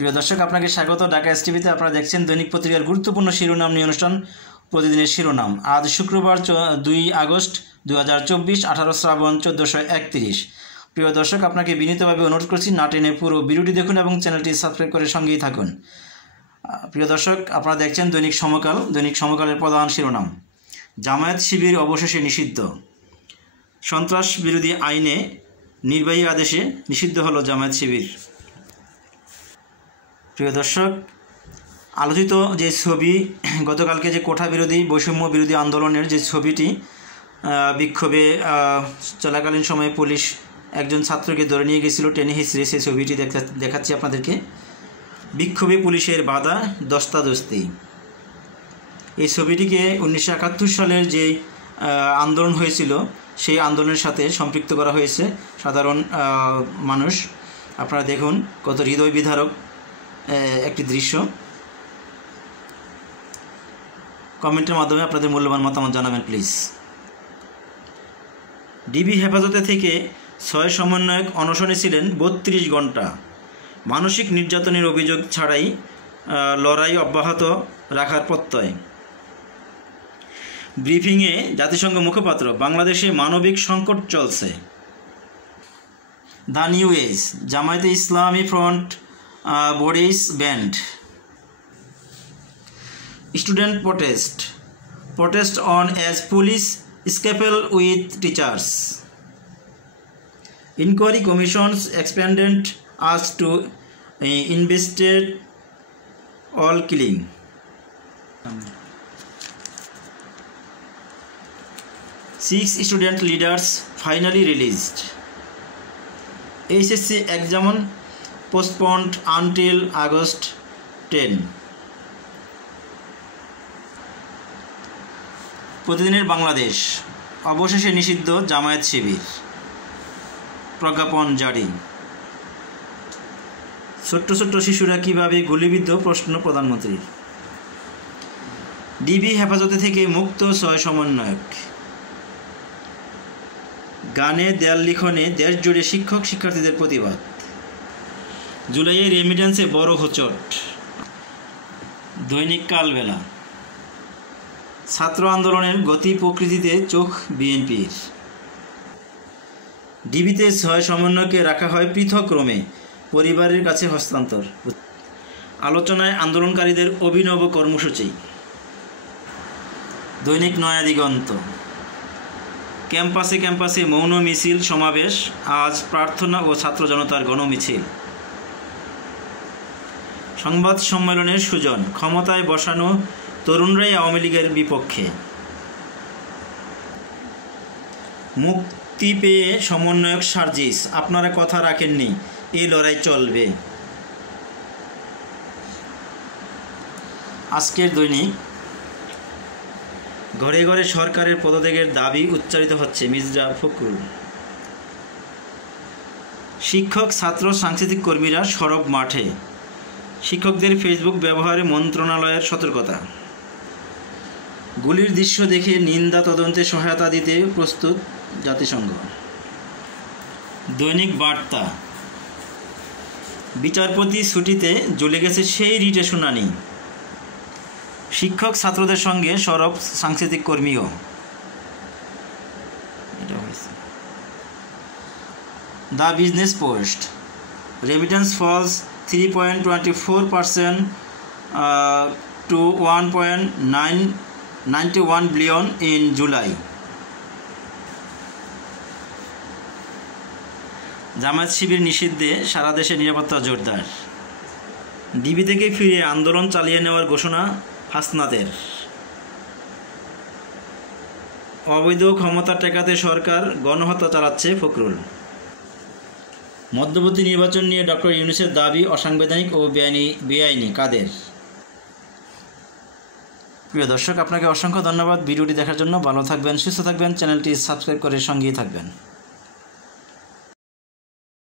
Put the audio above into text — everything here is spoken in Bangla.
প্রিয় দর্শক, আপনাকে স্বাগত ঢাকা এসটিভিতে। আপনারা দেখছেন দৈনিক পত্রিকার গুরুত্বপূর্ণ শিরোনাম নিয়ে অনুষ্ঠান প্রতিদিনের শিরোনাম। আজ শুক্রবার 2 আগস্ট 2024, 18 শ্রাবণ 1431। প্রিয় দর্শক, আপনাকে বিনীতভাবে অনুরোধ করছি না টেনে পুরো ভিডিওটি দেখুন এবং চ্যানেলটি সাবস্ক্রাইব করে সঙ্গেই থাকুন। প্রিয় দর্শক, আপনারা দেখছেন দৈনিক সমকাল। দৈনিক সমকালের প্রধান শিরোনাম: জামায়াত শিবির অবশেষে নিষিদ্ধ। সন্ত্রাস বিরোধী আইনে নির্বাহী আদেশে নিষিদ্ধ হলো জামায়াত শিবির। প্রিয় দর্শক, আলোচিত যে ছবি, গতকালকে যে কোঠা বিরোধী বৈষম্য বিরোধী আন্দোলনের যে ছবিটি বিক্ষোভে চলাকালীন সময়ে পুলিশ একজন ছাত্রকে ধরে নিয়ে গেছিল টেনে হিঁচড়ে, সেই ছবিটি দেখাচ্ছি আপনাদেরকে। বিক্ষোভে পুলিশের বাধা, দস্তাদস্তি। এই ছবিটিকে 1971 সালের যে আন্দোলন হয়েছিল সেই আন্দোলনের সাথে সম্পৃক্ত করা হয়েছে সাধারণ মানুষ। আপনারা দেখুন, কত হৃদয় বিদারক একটি দৃশ্য। কমেন্টের মাধ্যমে আপনাদের মূল্যবান মতামত জানাবেন প্লিজ। ডিবি হেফাজতে থেকে 6 সমন্বয়ক অনশনে ছিলেন 32 ঘন্টা। মানসিক নির্যাতনের অভিযোগ ছাড়াই লড়াই অব্যাহত রাখার প্রত্যয়। ব্রিফিংয়ে জাতিসংঘ মুখপাত্র: বাংলাদেশে মানবিক সংকট চলছে। The new age: Jamaat-e Islami front bodies band. Student protest on as police scuffle with teachers. Inquiry commissions expanded asked to investigate all killing. 6 student leaders finally released. HSC exam postponed until August 10. প্রতিদিনের বাংলাদেশ: অবশেষে নিষিদ্ধ জামায়াত শিবির, প্রজ্ঞাপন জারি। ছোট্ট ছোট্ট শিশুরা কিভাবে গুলিবিদ্ধ, প্রশ্ন প্রধানমন্ত্রীর। ডিবি হেফাজতে থেকে মুক্ত 6 সমন্বয়ক। গানে দেয়াল লিখনে দেশ জুড়ে শিক্ষক শিক্ষার্থীদের প্রতিবাদ। জুলাইয়ে রেমিটেন্সে বড় হোঁচট। দৈনিক কালবেলা: ছাত্র আন্দোলনের গতি প্রকৃতিতে চোখ বিএনপির। ডিবিতে 6 সমন্বয়কে রাখা হয় পৃথক ক্রমে, পরিবারের কাছে হস্তান্তর। আলোচনায় আন্দোলনকারীদের অভিনব কর্মসূচি। দৈনিক নয়া দিগন্ত: ক্যাম্পাসে ক্যাম্পাসে মৌন মিছিল সমাবেশ, আজ প্রার্থনা ও ছাত্র জনতার গণমিছিল। সংবাদ সম্মেলনের সুজন: ক্ষমতায় বসানো তরুণরাই আওয়ামী লীগের বিপক্ষে। মুক্তি পেয়ে সমন্বয়ক সার্জিস: আপনারা কথা রাখেননি, এই লড়াই চলবে। আজকের দৈনিক: ঘরে ঘরে সরকারের পদত্যাগের দাবি উচ্চারিত হচ্ছে, মির্জা ফখরুল। শিক্ষক, ছাত্র, সাংস্কৃতিক কর্মীরা সরব মাঠে। শিক্ষকদের ফেসবুক ব্যবহারে মন্ত্রণালয়ের সতর্কতা। গুলির দৃশ্য দেখে নিন্দা, তদন্তে সহায়তা দিতে প্রস্তুত জাতিসংঘ। দৈনিক বার্তা: বিচারপতি ছুটিতে, জ্বলে গেছে সেই রিটে শুনানি। শিক্ষক ছাত্রদের সঙ্গে সরব সাংস্কৃতিক কর্মীও। The business post: remittance falls 3.24% to 1.91 billion in July. জামায়াত শিবির নিষিদ্ধে সারা দেশে নিরাপত্তা জোরদার। ডিবি থেকে ফিরে আন্দোলন চালিয়ে নেওয়ার ঘোষণা হাসনাতের। অবৈধ ক্ষমতা টেকাতে সরকার গণহত্যা চালাচ্ছে ফখরুল। মধ্যবর্তী নির্বাচন নিয়ে ডক্টর ইউনূসের দাবি অসাংবিধানিক ও বেআইনি। কাদের? প্রিয় দর্শক, আপনাকে অসংখ্য ধন্যবাদ ভিডিওটি দেখার জন্য। ভালো থাকবেন, সুস্থ থাকবেন, চ্যানেলটি সাবস্ক্রাইব করে সঙ্গেই থাকবেন।